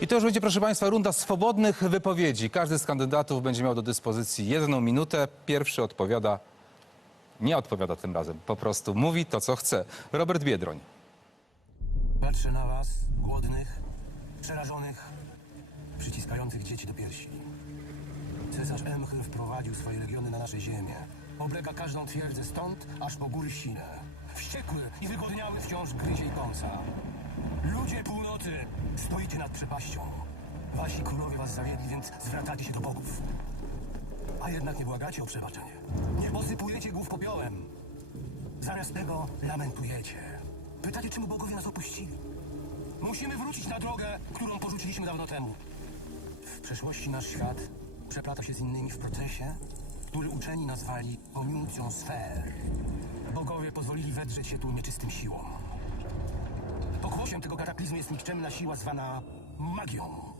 I to już będzie, proszę Państwa, runda swobodnych wypowiedzi. Każdy z kandydatów będzie miał do dyspozycji jedną minutę. Pierwszy odpowiada, nie odpowiada tym razem, po prostu mówi to, co chce. Robert Biedroń. Patrzę na was, głodnych, przerażonych, przyciskających dzieci do piersi. Cesarz Emchyr wprowadził swoje legiony na nasze ziemię. Oblega każdą twierdzę stąd, aż po góry Sinę. Wściekły i wygodniały wciąż gryzie i kąsa. Ludzie północy, stoicie nad przepaścią. Wasi królowie was zawiedli, więc zwracacie się do bogów. A jednak nie błagacie o przebaczenie. Nie posypujecie głów popiołem. Zamiast tego lamentujecie. Pytacie, czemu bogowie nas opuścili? Musimy wrócić na drogę, którą porzuciliśmy dawno temu. W przeszłości nasz świat przeplata się z innymi w procesie, który uczeni nazwali koniunkcją sfer. Bogowie pozwolili wedrzeć się tu nieczystym siłom. Pokłosiem tego kataklizmu jest nikczemna siła zwana magią.